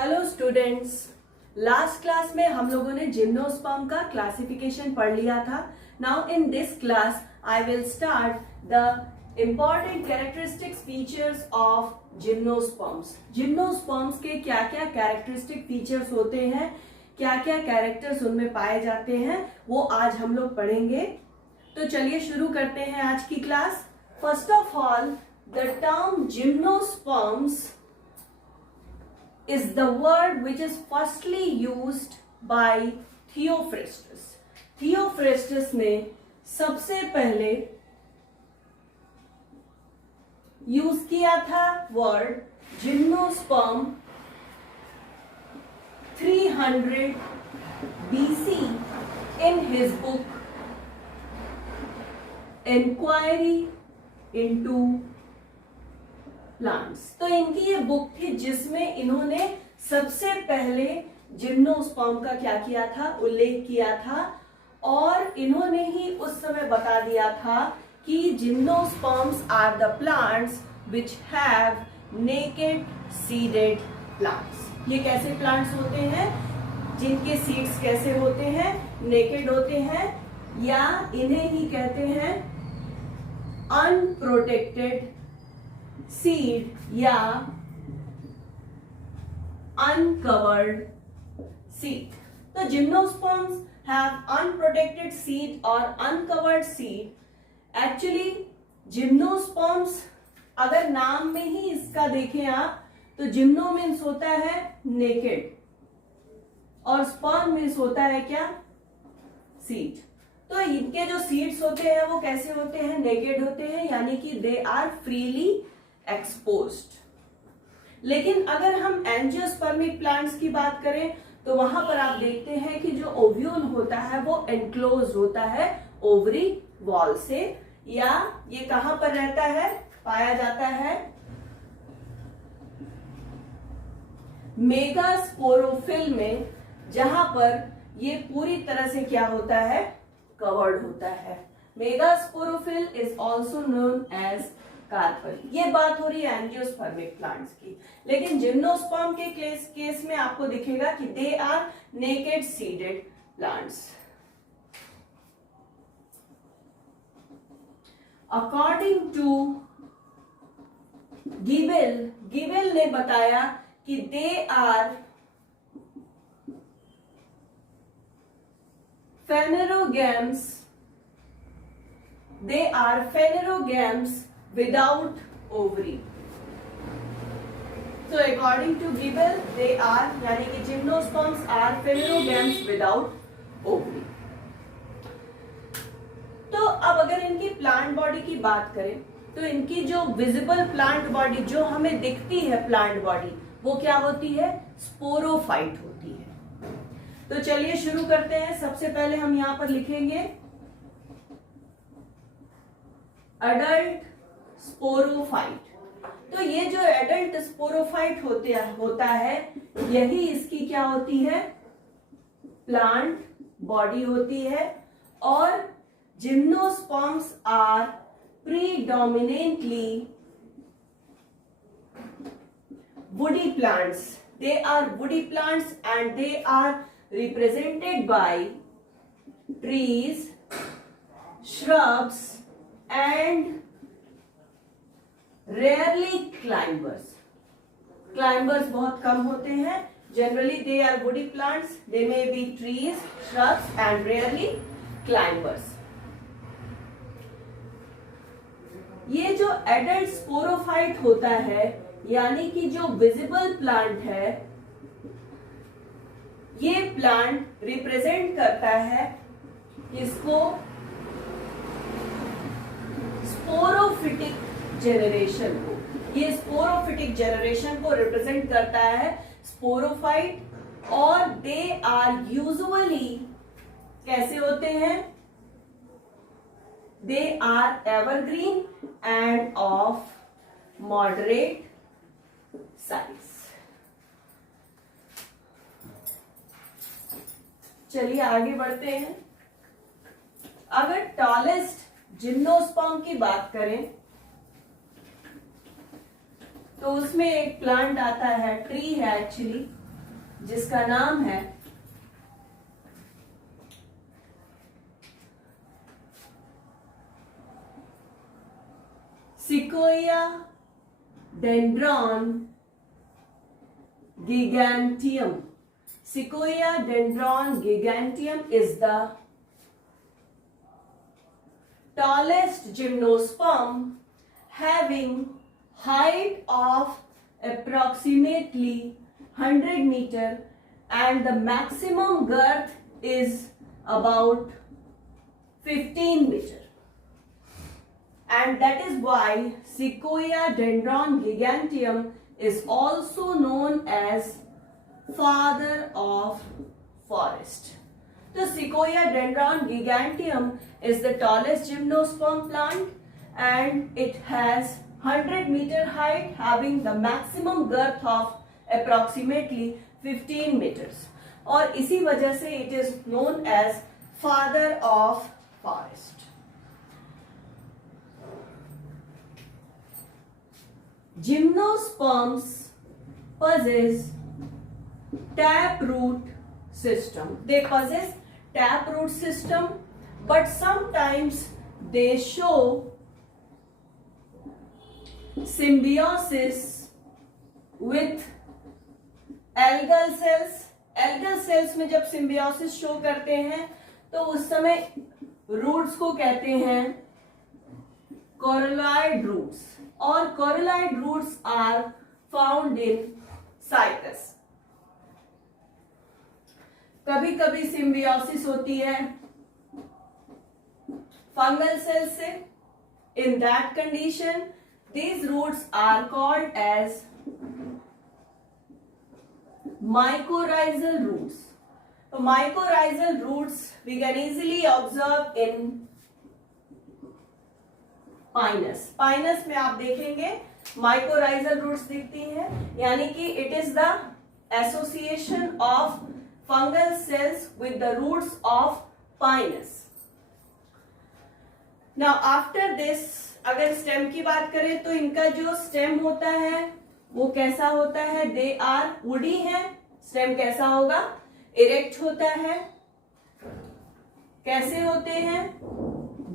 Hello students, last class में हम लोगों ने जिम्नोस्पर्म का क्लासिफिकेशन पढ़ लिया था। Now in this class I will start the important characteristics features of gymnosperms. Gymnosperms के क्या क्या कैरेक्टरिस्टिक फीचर्स होते हैं, क्या क्या कैरेक्टर्स उनमें पाए जाते हैं, वो आज हम लोग पढ़ेंगे। तो चलिए शुरू करते हैं आज की class. First of all, the term gymnosperms is the word which is firstly used by Theophrastus. Theophrastus ने सबसे पहले यूज किया था word gymnosperm 300 BC in his book Enquiry into plants. तो इनकी ये बुक थी जिसमें इन्होंने सबसे पहले जिम्नोस्पर्म का क्या किया था, उल्लेख किया था, और इन्होंने ही उस समय बता दिया था कि gymnosperms are the plants which have naked seeded plants. ये कैसे प्लांट्स होते हैं जिनके सीड्स कैसे होते हैं, नेकेड होते हैं, या इन्हें ही कहते हैं अनप्रोटेक्टेड सीड या अनकवर्ड सीड। तो जिम्नोस्पर्म्स हैव अनप्रोटेक्टेड सीड और अनकवर्ड सीड। एक्चुअली जिम्नोस्पर्म्स अगर नाम में ही इसका देखें आप, तो जिम्नो मीन्स होता है नेकेड और स्पर्म मीन्स होता है क्या, सीड। तो इनके जो सीड्स होते हैं वो कैसे होते हैं, नेकेड होते हैं, यानी कि दे आर फ्रीली एक्सपोज्ड। लेकिन अगर हम एंजियोस्पर्मिक प्लांट्स की बात करें तो वहां पर आप देखते हैं कि जो ओव्यूल होता है वो एनक्लोज होता है ओवरी वॉल से, या ये कहां पर रहता है, पाया जाता है मेगास्पोरोफिल में, जहां पर ये पूरी तरह से क्या होता है, कवर्ड होता है। Megasporophyll is also known as carpel. ये बात हो रही है एंजियोस्पर्मिक प्लांट्स की। लेकिन जिम्नोस्पर्म के केस में आपको दिखेगा कि they are naked seeded plants. According to Goebel ने बताया कि they are phanerogams without ovary. So according to Gibbel, they are, यानी कि gymnosperms are phanerogams without ovary. तो अब अगर इनकी प्लांट बॉडी की बात करें तो इनकी जो विजिबल प्लांट बॉडी जो हमें दिखती है प्लांट बॉडी, वो क्या होती है, स्पोरोफाइट होती है। तो चलिए शुरू करते हैं। सबसे पहले हम यहां पर लिखेंगे अडल्ट स्पोरोफाइट। तो ये जो एडल्ट स्पोरोफाइट होता है, यही इसकी क्या होती है, प्लांट बॉडी होती है। और gymnosperms are predominantly woody plants. They are woody plants and they are represented by trees, shrubs and rarely climbers. Climbers बहुत कम होते हैं। Generally they are woody plants. They may be trees, shrubs and rarely climbers. ये जो adult sporophyte होता है, यानी कि जो विजिबल प्लांट है, ये प्लांट रिप्रेजेंट करता है इसको स्पोरोफिटिक जेनरेशन को। ये स्पोरोफिटिक जेनरेशन को रिप्रेजेंट करता है स्पोरोफाइट। और दे आर यूजुअली कैसे होते हैं, they are evergreen and of moderate size. चलिए आगे बढ़ते हैं। अगर टॉलेस्ट जिम्नोस्पर्म की बात करें तो उसमें एक प्लांट आता है, ट्री है एक्चुअली, जिसका नाम है sequoia dendron giganteum. Sequoia dendron giganteum is the tallest gymnosperm having height of approximately 100 meter and the maximum girth is about 15 meter. And that is why Sequoia dendron giganteum is also known as father of forest. The Sequoia dendron giganteum is the tallest gymnosperm plant and it has 100-meter height having the maximum girth of approximately 15 meters. और इसी वजह से it is known as father of forest. Gymnosperms possess taproot system. They possess taproot system, but sometimes they show symbiosis with algal cells. Algal cells में जब symbiosis show करते हैं तो उस समय roots को कहते हैं coralloid roots. और coralloid roots are found in cycas. कभी कभी सिम्बियोसिस होती है फंगल सेल से. In that condition, these roots are called as mycorrhizal roots. So mycorrhizal roots we can easily observe in Pinus. Pinus में आप देखेंगे mycorrhizal roots दिखती हैं, यानी कि it is the association of fungal cells with the roots of Pinus. Now after this अगर stem की बात करें तो इनका जो स्टेम होता है वो कैसा होता है? दे आर वुडी है. स्टेम कैसा होगा? इरेक्ट होता है. कैसे होते हैं?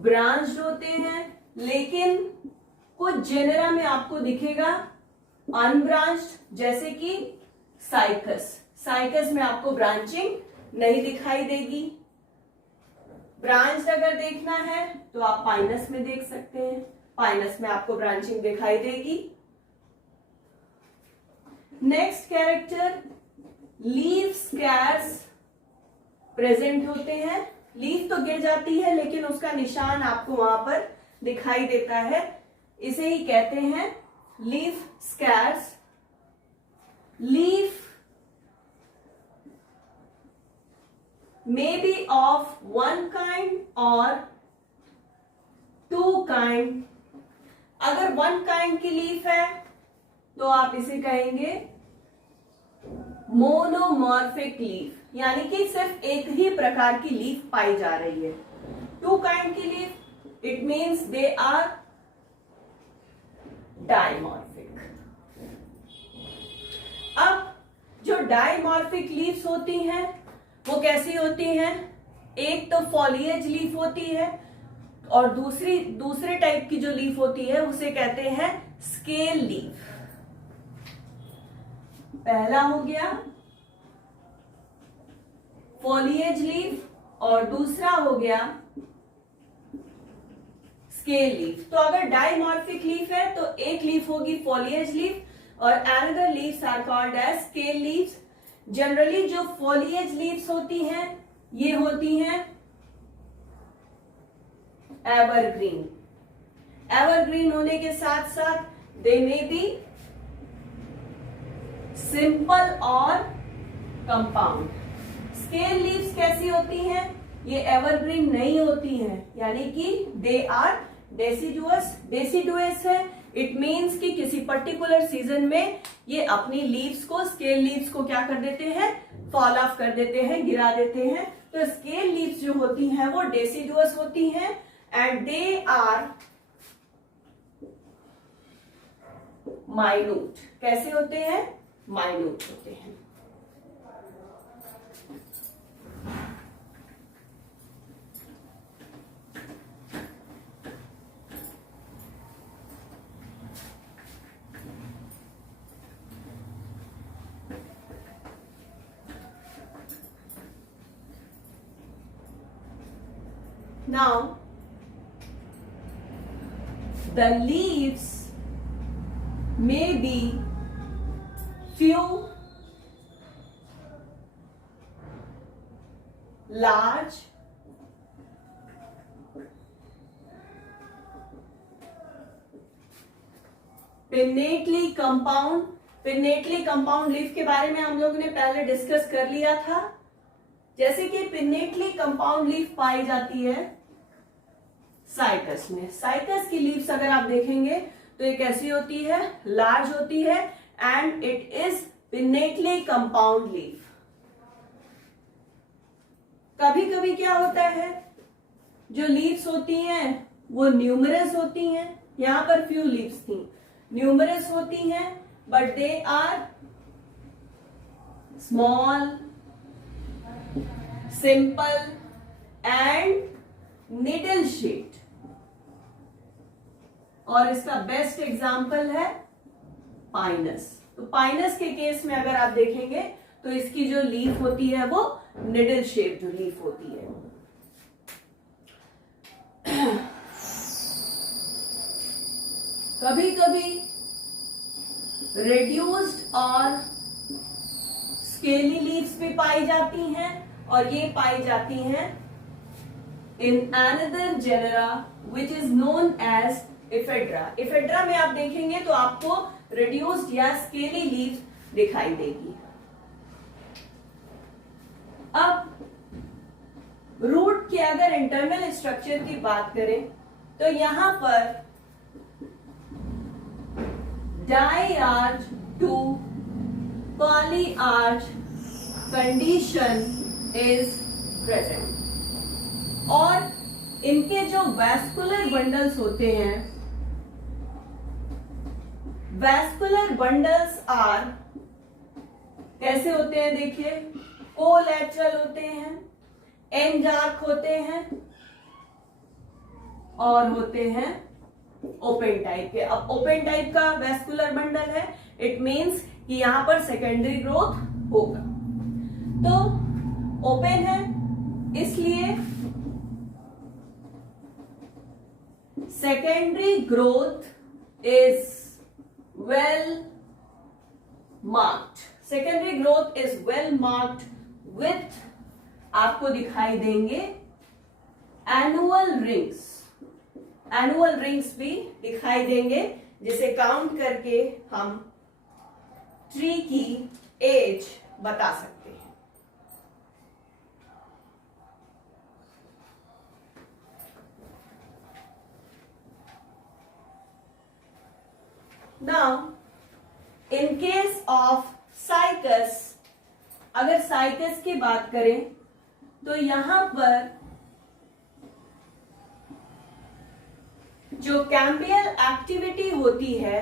ब्रांच्ड होते हैं. लेकिन कुछ जेनेरा में आपको दिखेगा अनब्रांच्ड, जैसे कि साइकस. साइकस में आपको ब्रांचिंग नहीं दिखाई देगी. ब्रांच्ड अगर देखना है तो आप पाइनस में देख सकते हैं. पाइनस में आपको ब्रांचिंग दिखाई देगी. Next character, leaf scarce present होते हैं. लीफ तो गिर जाती है लेकिन उसका निशान आपको वहां पर दिखाई देता है. इसे ही कहते हैं leaf scarce. Leaf may be of one kind or two kind. अगर one kind की लीफ है तो आप इसे कहेंगे मोनोमॉर्फिक लीफ, यानी कि सिर्फ एक ही प्रकार की लीफ पाई जा रही है. टू काइंड की leaf it means they are dimorphic. अब जो डाइमॉर्फिक लीव्स होती हैं वो कैसी होती हैं? एक तो फॉलिएज लीफ होती है और दूसरे टाइप की जो लीफ होती है उसे कहते हैं स्केल लीफ. पहला हो गया फॉलिएज लीफ और दूसरा हो गया स्केल लीफ. तो अगर डाइमॉर्फिक लीफ है तो एक लीफ होगी फॉलिएज लीफ और another leaves are called as scale leaves. Generally जो फॉलिएज लीव्स होती हैं ये होती हैं एवरग्रीन. एवरग्रीन होने के साथ साथ दे मे बी सिंपल और कंपाउंड. स्केल लीव्स कैसी होती हैं? ये एवरग्रीन नहीं होती हैं, यानी कि दे आर डेसिडुअस. डेसिडुअस है इट मीन्स कि किसी पर्टिकुलर सीजन में ये अपनी लीव्स को, स्केल लीव्स को क्या कर देते हैं? फॉल ऑफ कर देते हैं, गिरा देते हैं. तो स्केल लीव्स जो होती हैं वो डेसिडुअस होती हैं एंड दे आर माइन्यूट. कैसे होते हैं? माइन्यूट होते हैं. Now, the leaves may be few, large, pinnately compound. Pinnately compound leaf के बारे में हम लोगों ने पहले डिस्कस कर लिया था. जैसे कि पिन्नेटली कंपाउंड लीफ पाई जाती है साइकस में. साइकस की लीव्स अगर आप देखेंगे तो ये कैसी होती है, लार्ज होती है and it is pinnately compound leaf. कभी कभी क्या होता है, जो लीव्स होती हैं वो न्यूमरस होती हैं. यहां पर फ्यू लीव्स थी, न्यूमरस होती हैं, but they are small, simple and needle shaped. और इसका बेस्ट एग्जाम्पल है पाइनस. तो पाइनस के केस में अगर आप देखेंगे तो इसकी जो लीफ होती है वो निडल शेप जो लीफ होती है. कभी कभी रेड्यूस्ड और स्केली लीव्स भी पाई जाती हैं और ये पाई जाती हैं in another genera which is known as Ephedra. Ephedra में आप देखेंगे तो आपको रेड्यूस्ड या स्केली लीव्स दिखाई देगी. अब रूट के अगर इंटरनल स्ट्रक्चर की बात करें तो यहां पर diarch to polyarch condition is present. और इनके जो वैस्कुलर बंडल्स होते हैं, वैस्कुलर बंडल्स आर कैसे होते हैं, देखिए कोलैटरल होते हैं, एंजार्क होते हैं और होते हैं ओपन टाइप के. अब ओपन टाइप का वैस्कुलर बंडल है, इट मींस कि यहां पर सेकेंडरी ग्रोथ होगा. तो ओपन है इसलिए secondary growth is well marked. Secondary growth is well marked with आपको दिखाई देंगे एनुअल रिंग्स. एनुअल रिंग्स भी दिखाई देंगे जिसे काउंट करके हम ट्री की एज बता सकते हैं. Now in case of cycas, अगर साइकस की बात करें तो यहां पर जो कैम्बियल एक्टिविटी होती है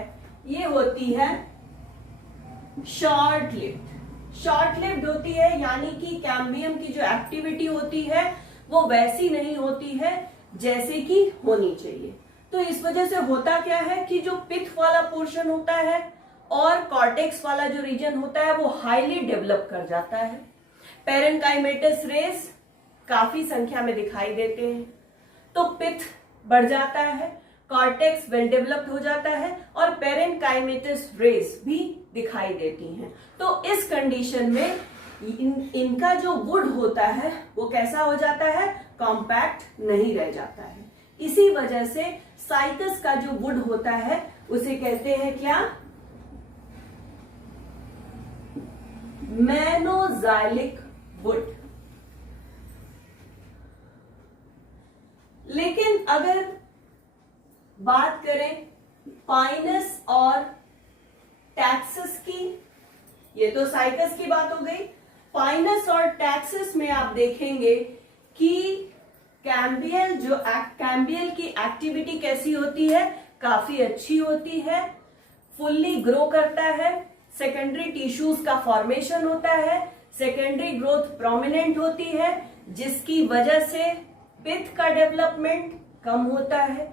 ये होती है शॉर्ट लिव्ड. शॉर्ट लिव्ड होती है, यानी कि कैम्बियम की जो एक्टिविटी होती है वो वैसी नहीं होती है जैसे कि होनी चाहिए. तो इस वजह से होता क्या है कि जो पिथ वाला पोर्शन होता है और कॉर्टेक्स वाला जो रीजन होता है वो हाईली डेवलप कर जाता है. पेरेन्काइमेटस रेस काफी संख्या में दिखाई देते हैं, तो पिथ बढ़ जाता है, कॉर्टेक्स वेल डेवलप्ड हो जाता है और पेरेन्काइमेटस रेस भी दिखाई देती हैं. तो इस कंडीशन में इनका जो वुड होता है वो कैसा हो जाता है, कॉम्पैक्ट नहीं रह जाता है. इसी वजह से साइकस का जो वुड होता है उसे कहते हैं क्या, मोनोजाइलिक वुड. लेकिन अगर बात करें पाइनस और टैक्सस की, ये तो साइकस की बात हो गई. पाइनस और टैक्सस में आप देखेंगे कि कैम्बियल की एक्टिविटी कैसी होती है, काफी अच्छी होती है, फुल्ली ग्रो करता है, सेकेंडरी टिश्यूज का फॉर्मेशन होता है, सेकेंडरी ग्रोथ प्रोमिनेंट होती है, जिसकी वजह से पिथ का डेवलपमेंट कम होता है,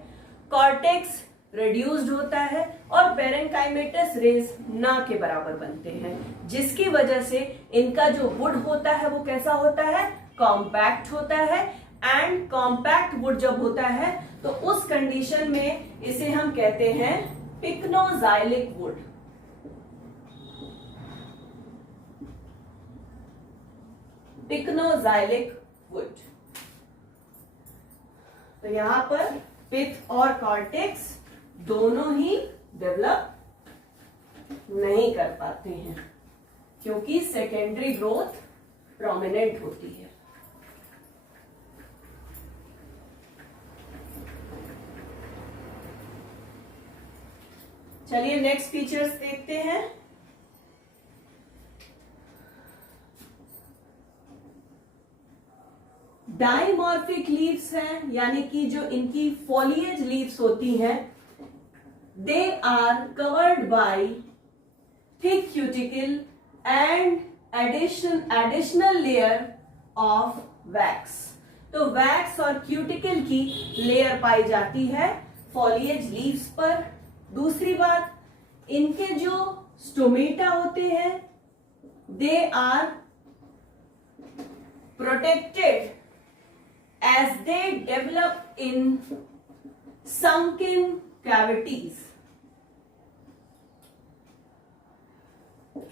कॉर्टेक्स रिड्यूस्ड होता है और पेरेन्काइमेटस रेस ना के बराबर बनते हैं, जिसकी वजह से इनका जो वुड होता है वो कैसा होता है, कॉम्पैक्ट होता है एंड कॉम्पैक्ट वुड जब होता है तो उस कंडीशन में इसे हम कहते हैं पिक्नोजाइलिक वुड। Pycnoxylic would. तो यहां पर पिथ और कॉर्टेक्स दोनों ही डेवलप नहीं कर पाते हैं क्योंकि सेकेंडरी ग्रोथ प्रोमिनेंट होती है। चलिए नेक्स्ट फीचर्स देखते हैं। डाइमॉर्फिक लीव्स हैं, यानी कि जो इनकी फॉलिएज लीव्स होती हैं, they are covered by thick cuticle and additional layer of wax. तो वैक्स और क्यूटिकल की लेयर पाई जाती है फॉलिएज लीव्स पर। दूसरी बात, इनके जो स्टोमेटा होते हैं, they are protected as they develop in sunken cavities.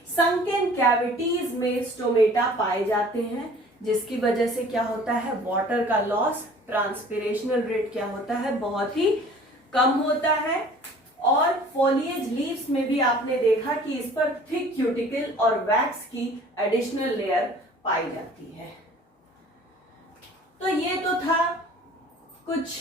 Sunken cavities में स्टोमेटा पाए जाते हैं, जिसकी वजह से क्या होता है, वाटर का लॉस, ट्रांसपिरेशनल रेट क्या होता है, बहुत ही कम होता है। और फॉलिएज लीव्स में भी आपने देखा कि इस पर थिक क्यूटिकल और वैक्स की एडिशनल लेयर पाई जाती है। तो ये तो था कुछ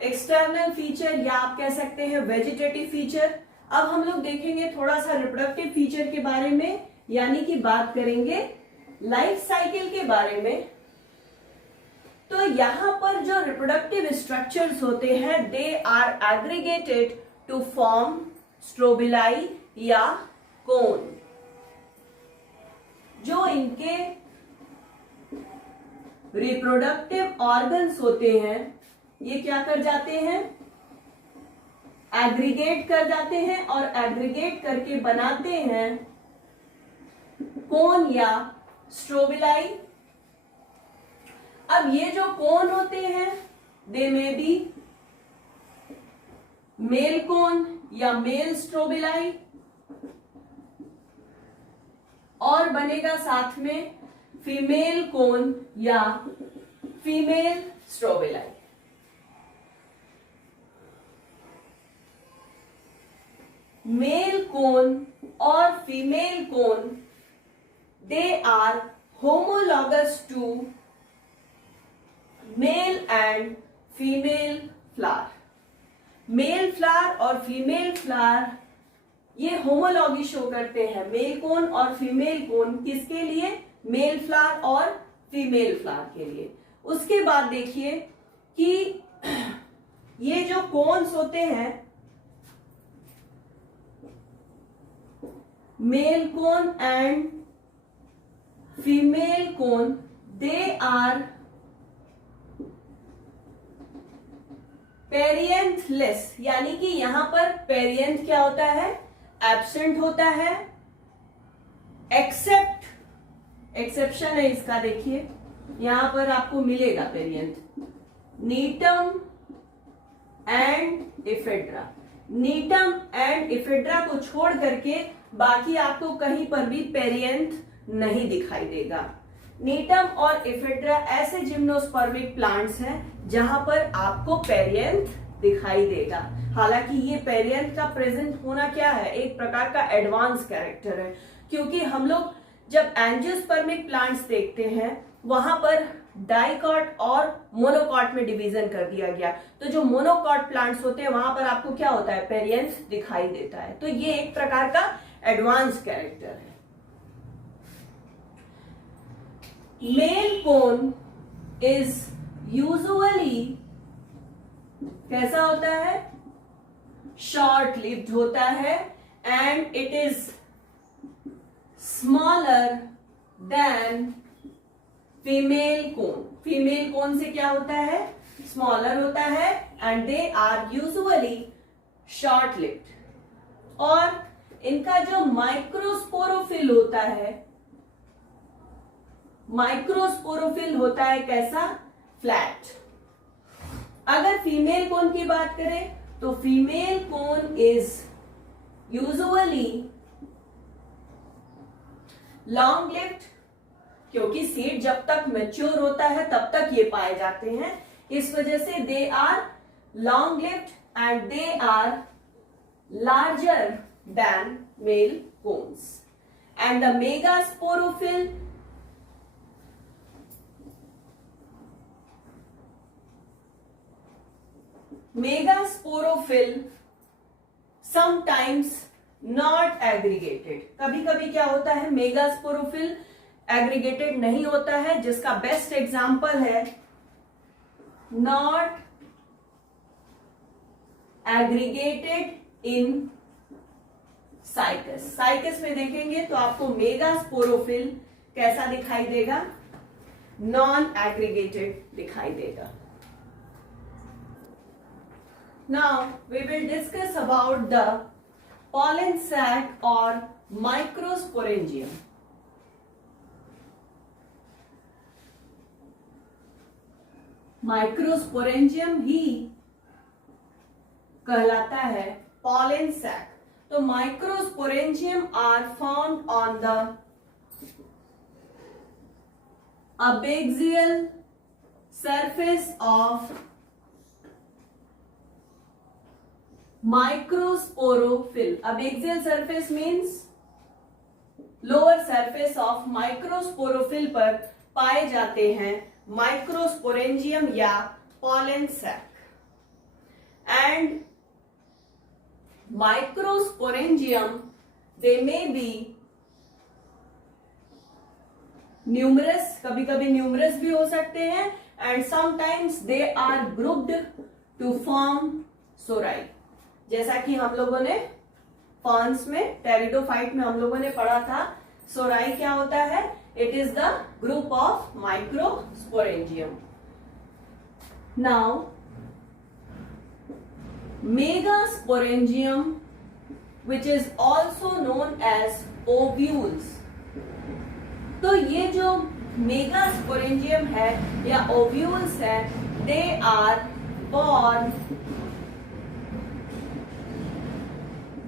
एक्सटर्नल फीचर या आप कह सकते हैं वेजिटेटिव फीचर। अब हम लोग देखेंगे थोड़ा सा रिप्रोडक्टिव फीचर के बारे में, यानी कि बात करेंगे लाइफ साइकिल के बारे में। तो यहां पर जो रिप्रोडक्टिव स्ट्रक्चर्स होते हैं, they are aggregated to form strobili या कोन। जो इनके रिप्रोडक्टिव ऑर्गन्स होते हैं, ये क्या कर जाते हैं, एग्रीगेट कर जाते हैं और एग्रीगेट करके बनाते हैं कोन या स्ट्रोबिलाई। अब ये जो कोन होते हैं, दे में बी मेल कोन या मेल स्ट्रोबिलाई, और बनेगा साथ में फीमेल कोन या फीमेल स्ट्रोबिलाई। मेल कोन और female cone, they are homologous to male and female flower. Male flower और फीमेल फ्लावर ये होमोलॉगी शो करते हैं, मेल कोन और फीमेल कोन किसके लिए, मेल फ्लावर और फीमेल फ्लावर के लिए। उसके बाद देखिए कि ये जो कोन्स होते हैं, male cone and female cone, they are perianthless, यानी कि यहां पर पेरियंथ क्या होता है, एब्सेंट होता है, एक्सेप्ट, एक्सेप्शन है इसका, देखिए यहां पर आपको मिलेगा perianth, नीटम and ephedra. नीटम and ephedra को छोड़ करके बाकी आपको कहीं पर भी पेरियंथ नहीं दिखाई देगा। नीटम और इफेड्रा ऐसे जिम्नोस्पर्मिक प्लांट्स हैं जहां पर आपको पेरियंथ दिखाई देगा। हालांकि ये पेरियंथ का प्रेजेंट होना क्या है, एक प्रकार का एडवांस कैरेक्टर है, क्योंकि हम लोग जब एंजियोस्पर्मिक प्लांट्स देखते हैं वहां पर डाइकॉट और मोनोकॉट में डिवीजन कर दिया गया। तो जो मोनोकॉट प्लांट्स होते हैं वहां पर आपको क्या होता है, पेरियंथ दिखाई देता है। तो ये एक प्रकार का एडवांस कैरेक्टर है। मेल कोन इज यूजुअली कैसा होता है, शॉर्ट लिव्ड होता है, and it is smaller than female cone. Female cone से क्या होता है, स्मॉलर होता है, and they are usually short lived. और इनका जो माइक्रोस्पोरोफिल होता है, माइक्रोस्पोरोफिल होता है कैसा, फ्लैट। अगर फीमेल कोन की बात करें तो female cone is usually long lived, क्योंकि सीड जब तक मैच्योर होता है तब तक ये पाए जाते हैं, इस वजह से they are long lived and they are larger than male cones. And the megasporophyll sometimes not aggregated, कभी कभी क्या होता है मेगास्पोरोफिल एग्रीगेटेड नहीं होता है, जिसका बेस्ट एग्जांपल है not aggregated in cycas. Cycas में देखेंगे तो आपको मेगास्पोरोफिल कैसा दिखाई देगा, नॉन एग्रीगेटेड दिखाई देगा। Now we will discuss about the pollen sac or microsporangium. Microsporangium ही कहलाता है pollen sac. तो microsporangium are found on the abaxial surface of microsporophyll. Abaxial surface means lower surface of microsporophyll पर पाए जाते हैं माइक्रोस्पोरेंजियम या pollen sac. And microsporangium, they may be numerous, कभी कभी numerous भी हो सकते हैं, and sometimes they are grouped to form sori. जैसा कि हम लोगों ने फॉर्न्स में, टेरिडोफाइट में हम लोगों ने पढ़ा था, सोराई क्या होता है, it is the group of microsporangium. Now megasporangium which is also known as ovules. तो ये जो मेगास्पोरेंजियम है या ओव्यूल्स है, they are born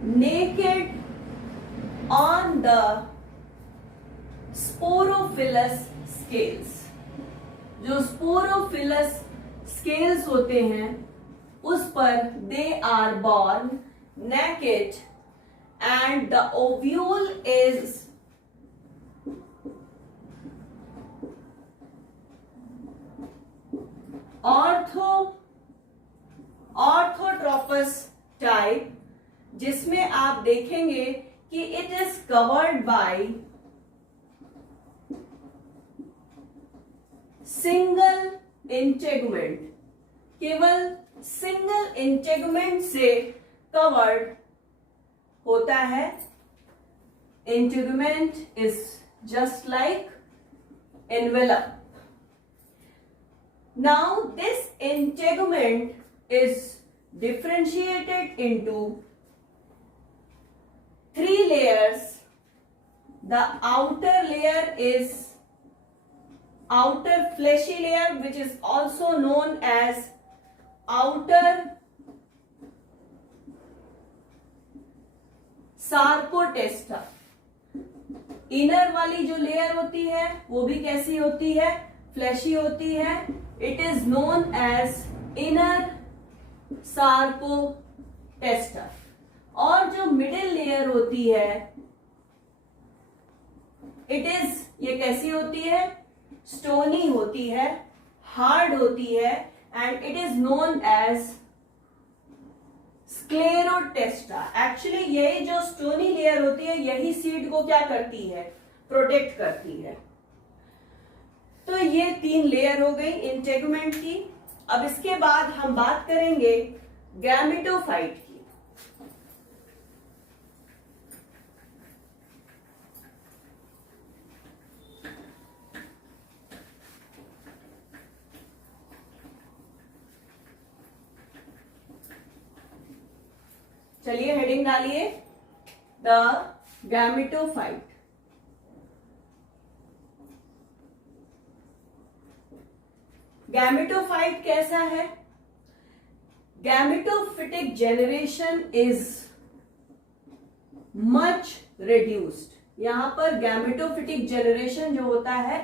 naked on the sporophyllous scales. जो sporophyllous scales होते हैं उस पर they are born naked and the ovule is orthotropous type, जिसमें आप देखेंगे कि it is covered by single integument. केवल सिंगल इंटेगुमेंट से कवर्ड होता है. Integument is just like envelope. Now this integument is differentiated into 3 layers. The outer layer is outer fleshy layer, which is also known as outer sarcotesta. Inner वाली जो layer होती है वो भी कैसी होती है, फ्लैशी होती है. It is known as inner sarcotesta. और जो मिडिल लेयर होती है, इट इज, ये कैसी होती है, स्टोनी होती है, हार्ड होती है, and it is known as sclerotesta. Actually यही जो स्टोनी लेयर होती है यही सीड को क्या करती है, प्रोटेक्ट करती है. तो ये 3 लेयर हो गई इंटेगुमेंट की. अब इसके बाद हम बात करेंगे गैमेटोफाइट की. चलिए हेडिंग डालिए, द गैमेटोफाइट. गैमेटोफाइट कैसा है? Gametophytic generation is much reduced. यहां पर गैमेटोफिटिक जेनरेशन जो होता है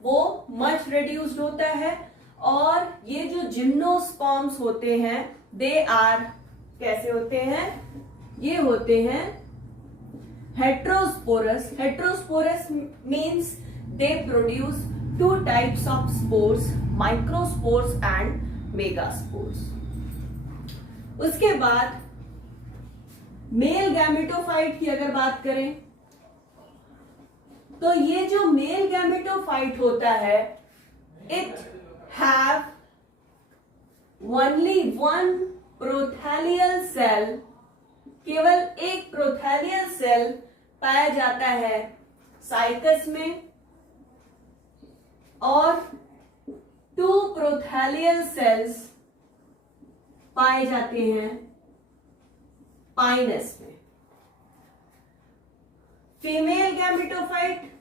वो मच रिड्यूस्ड होता है, और ये जो जिम्नोस्पर्म्स होते हैं दे आर कैसे होते हैं? ये होते हैं heterosporous. Heterosporous means they produce two types of spores, microspores and megaspores. उसके बाद मेल गैमेटोफाइट की अगर बात करें तो ये जो मेल गैमेटोफाइट होता है it have only one prothallial cell, केवल एक प्रोथैलियल सेल पाया जाता है साइकस में, और 2 प्रोथैलियल सेल्स पाए जाते हैं पाइनस में। फीमेल गैमेटोफाइट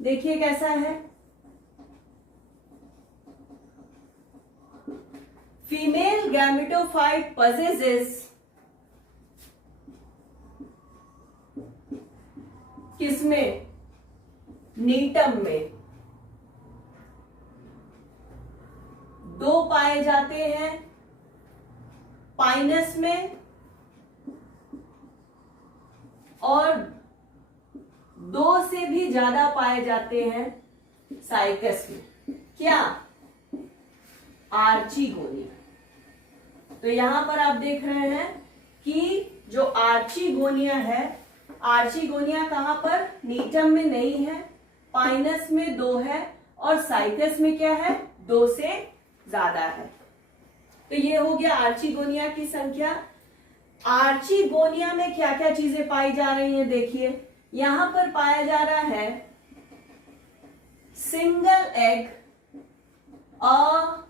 देखिए कैसा है। फीमेल गैमेटोफाइट possesses किसमें? नीटम में 2 पाए जाते हैं, पाइनस में और 2 से भी ज्यादा पाए जाते हैं साइकस में। क्या? आर्चिगोनिया। तो यहां पर आप देख रहे हैं कि जो आर्चिगोनिया है, आर्चिगोनिया कहां पर? नीटम में नहीं है, पाइनस में 2 है, और साइकस में क्या है? 2 से ज्यादा है। तो ये हो गया आर्चिगोनिया की संख्या। आर्चिगोनिया में क्या क्या चीजें पाई जा रही हैं देखिए। यहां पर पाया जा रहा है single egg, a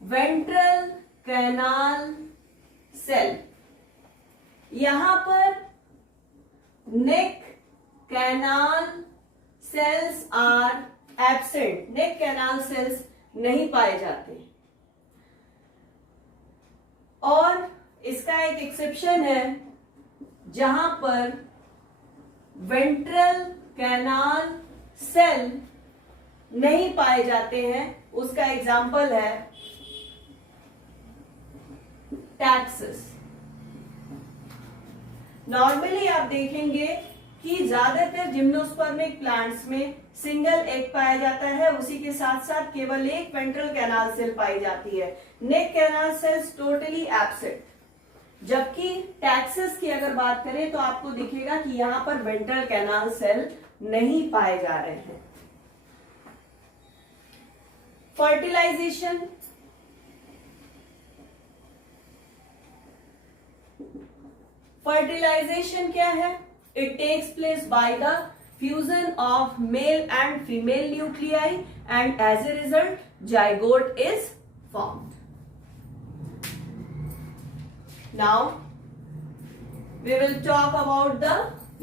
ventral canal cell. यहां पर neck canal cells are absent, neck canal cells नहीं पाए जाते। और इसका एक एक्सेप्शन है जहां पर वेंट्रल कैनाल सेल नहीं पाए जाते हैं, उसका एग्जाम्पल है टैक्सेस। नॉर्मली आप देखेंगे कि ज्यादातर जिम्नोस्पर्मिक प्लांट्स में सिंगल एग पाया जाता है, उसी के साथ साथ केवल एक वेंट्रल कैनाल सेल पाई जाती है, नेक कैनाल सेल्स टोटली एब्सेंट। जबकि टैक्सेस की अगर बात करें तो आपको दिखेगा कि यहां पर वेंट्रल कैनाल सेल नहीं पाए जा रहे हैं। फर्टिलाइजेशन, फर्टिलाइजेशन क्या है? It takes place by the fusion of male and female nuclei and as a result zygote is formed. Now we will talk about the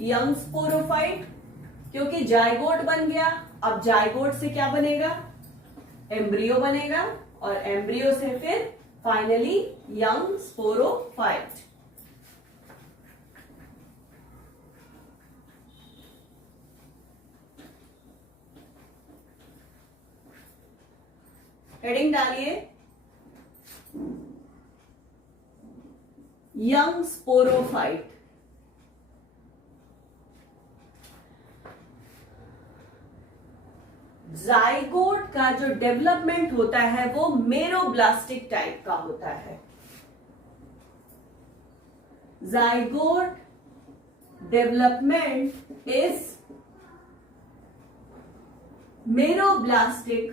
young sporophyte. क्योंकि zygote बन गया, अब जाइगोट से क्या बनेगा? एम्ब्रियो बनेगा, और एम्ब्रियो से फिर फाइनली यंग स्पोरोफाइट। हेडिंग डालिए यंग स्पोरोफाइट। जाइगोट का जो डेवलपमेंट होता है वो मेरोब्लास्टिक टाइप का होता है। Zygote development is meroblastic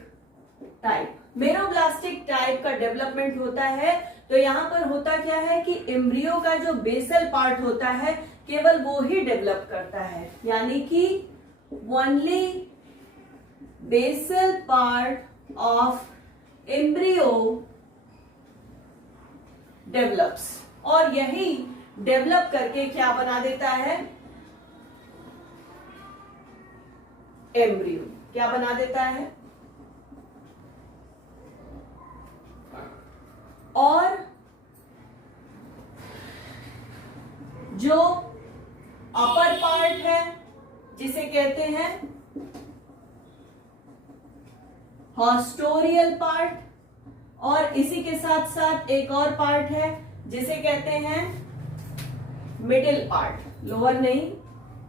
type. Meroblastic type का डेवलपमेंट होता है तो यहां पर होता क्या है कि एम्ब्रियो का जो बेसल पार्ट होता है केवल वो ही डेवलप करता है, यानी कि only basal part of embryo develops, और यही डेवलप करके क्या बना देता है? एम्ब्रियो। क्या बना देता है? और जो अपर पार्ट है जिसे कहते हैं हॉस्टोरियल पार्ट, और इसी के साथ साथ एक और पार्ट है जिसे कहते हैं मिडिल पार्ट, लोअर नहीं,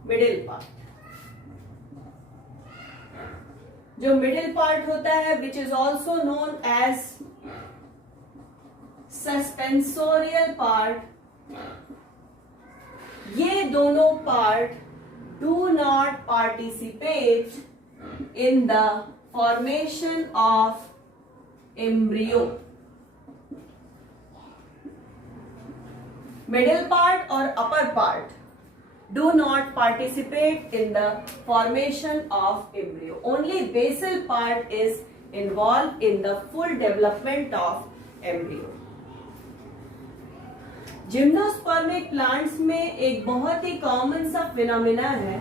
मिडिल पार्ट। जो मिडिल पार्ट होता है which is also known as suspensorial part, ये दोनों part do not participate in the formation of embryo. Middle part और upper part do not participate in the formation of embryo. Only basal part is involved in the full development of embryo. Gymnospermic plants में एक बहुत ही common सा phenomena है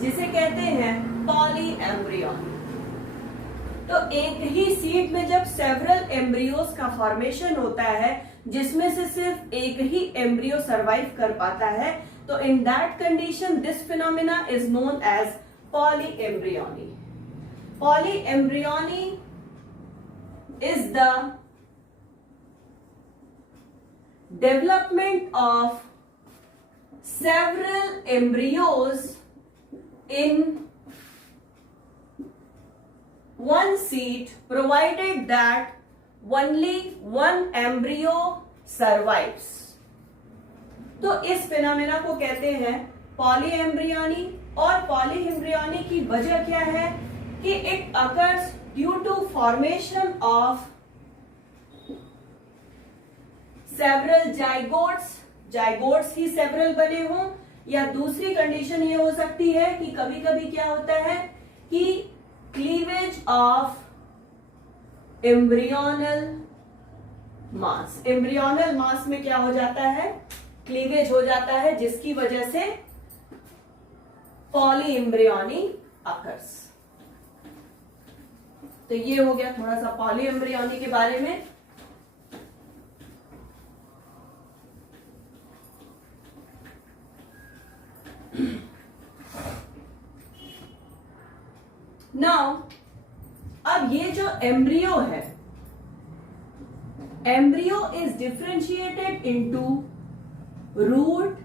जिसे कहते हैं polyembryony. तो एक ही सीड में जब सेवरल एम्ब्रियोज का फॉर्मेशन होता है जिसमें से सिर्फ एक ही एम्ब्रियो सरवाइव कर पाता है, तो in that condition this phenomena is known as polyembryony. Polyembryony is the development of several embryos in one seed provided that only one embryo survives. तो इस फिनोमेना को कहते हैं पॉलीएम्ब्रियोनी। और पॉलीएम्ब्रियोनी की वजह क्या है कि it occurs due to formation of several zygotes, zygotes ही सेवरल बने हों, या दूसरी कंडीशन ये हो सकती है कि कभी कभी क्या होता है कि cleavage of embryonal mass, embryonal mass में क्या हो जाता है, क्लीवेज हो जाता है, जिसकी वजह से पॉलीएम्ब्रियोनी अकर्स। तो ये हो गया थोड़ा सा पॉलीएम्ब्रियोनी के बारे में। नाउ अब ये जो एम्ब्रियो है, embryo is differentiated into root,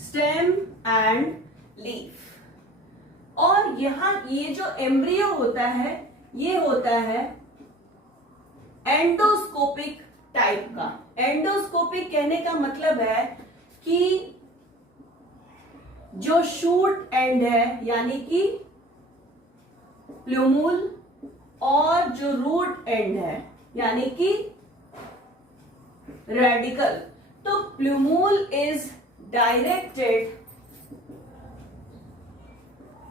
stem and leaf. और यहां ये जो एम्ब्रियो होता है ये होता है एंडोस्कोपिक टाइप का। एंडोस्कोपिक कहने का मतलब है कि जो शूट एंड है यानी कि प्लूमूल, और जो रूट एंड है यानी कि रेडिकल। तो plumule is directed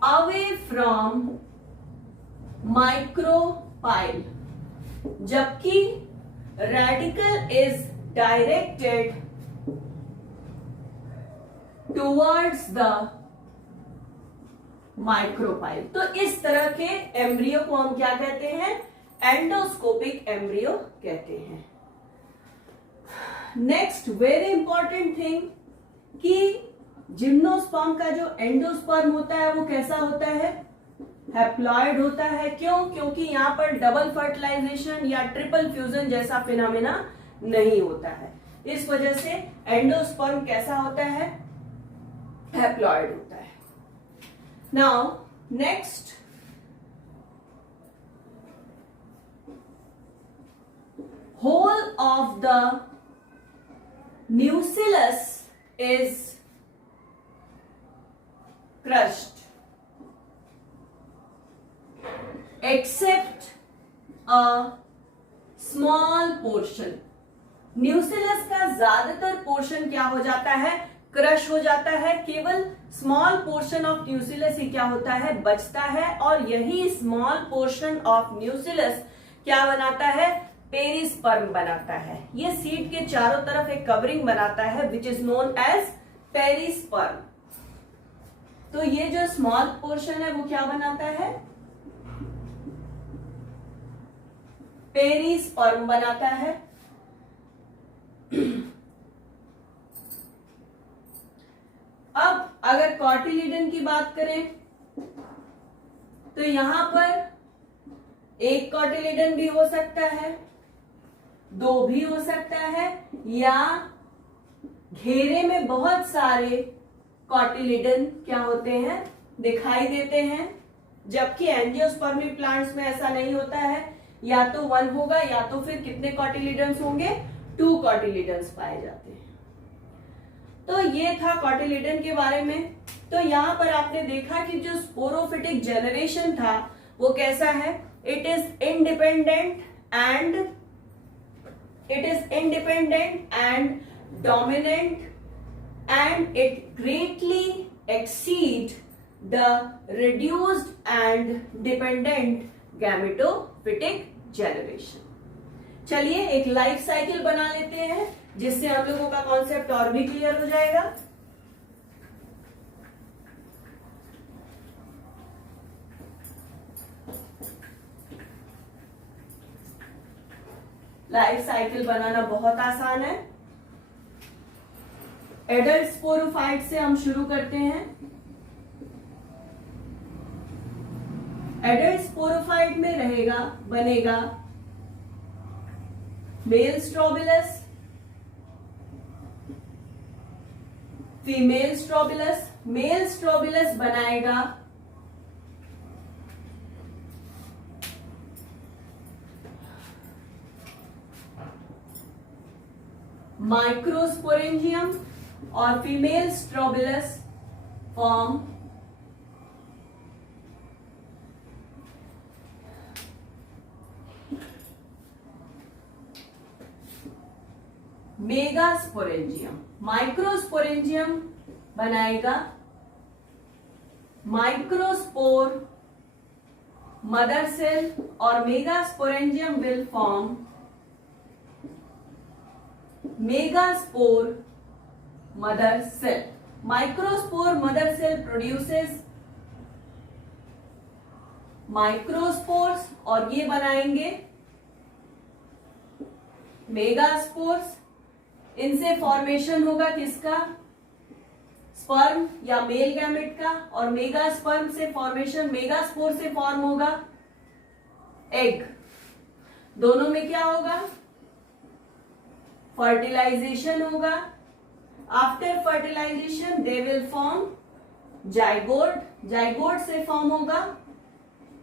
away from micropyle, जबकि radicle is directed towards the micropyle. तो इस तरह के एम्ब्रियो को हम क्या कहते हैं, एंडोस्कोपिक एम्ब्रियो कहते हैं। नेक्स्ट वेरी इंपॉर्टेंट थिंग कि जिम्नोस्पर्म का जो एंडोस्पर्म होता है वो कैसा होता है, हैप्लॉइड होता है। क्यों? क्योंकि यहां पर डबल फर्टिलाइजेशन या ट्रिपल फ्यूजन जैसा फिनोमेना नहीं होता है। इस वजह से एंडोस्पर्म कैसा होता है, हैप्लॉइड होता है। Now next, whole of the nucellus is crushed except a small portion। न्यूसिलस का ज्यादातर पोर्शन क्या हो जाता है, क्रश हो जाता है। केवल स्मॉल पोर्शन ऑफ न्यूसिलस ही क्या होता है, बचता है। और यही स्मॉल पोर्शन ऑफ न्यूसिलस क्या बनाता है, पेरिस्पर्म बनाता है। ये सीड के चारों तरफ एक कवरिंग बनाता है which is known as perisperm. तो ये जो स्मॉल पोर्शन है वो क्या बनाता है, पेरिस्पर्म बनाता है। कॉटिलिडन की बात करें तो यहां पर एक कॉटिलिडन भी हो सकता है, दो भी हो सकता है, या घेरे में बहुत सारे कॉटिलिडन क्या होते हैं, दिखाई देते हैं। जबकि एंजियोस्पर्मी प्लांट्स में ऐसा नहीं होता है, या तो 1 होगा या तो फिर कितने कॉटिलिडन्स होंगे, 2 कॉटिलिडन्स पाए जाते हैं। तो ये था कॉटिलिडन के बारे में। तो यहां पर आपने देखा कि जो स्पोरोफिटिक जनरेशन था वो कैसा है, it is independent and dominant and it greatly exceed the reduced and dependent gametophytic generation। चलिए एक लाइफ साइकिल बना लेते हैं जिससे हम लोगों का कॉन्सेप्ट और भी क्लियर हो जाएगा। लाइफ साइकिल बनाना बहुत आसान है। एडल्ट स्पोरोफाइट से हम शुरू करते हैं। एडल्ट स्पोरोफाइट में बनेगा male strobilus, female strobilus. Male strobilus बनाएगा माइक्रोस्पोरेंजियम और female strobilus form megasporangium. Microsporangium बनाएगा माइक्रोस्पोर मदर सेल और megasporangium will form megaspore mother cell। microspore mother cell produces microspores और ये बनाएंगे मेगास्पोर्स। इनसे फॉर्मेशन होगा किसका, स्पर्म या मेल गैमेट का, और मेगास्पर्म से फॉर्मेशन, मेगास्पोर से फॉर्म होगा एग। दोनों में क्या होगा, फर्टिलाइजेशन होगा। After fertilisation they will form zygote. Zygote से फॉर्म होगा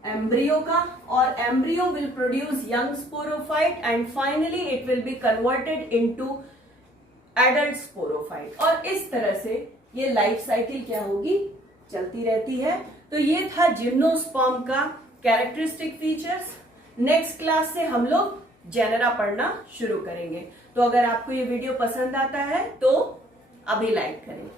एम्ब्रियो का, और embryo will produce young sporophyte and finally it will be converted into adult sporophyte. और इस तरह से ये लाइफ साइकिल क्या होगी, चलती रहती है। तो ये था जिम्नोस्पर्म का कैरेक्टरिस्टिक फीचर्स। नेक्स्ट क्लास से हम लोग जेनेरा पढ़ना शुरू करेंगे। तो अगर आपको ये वीडियो पसंद आता है तो अभी लाइक करें।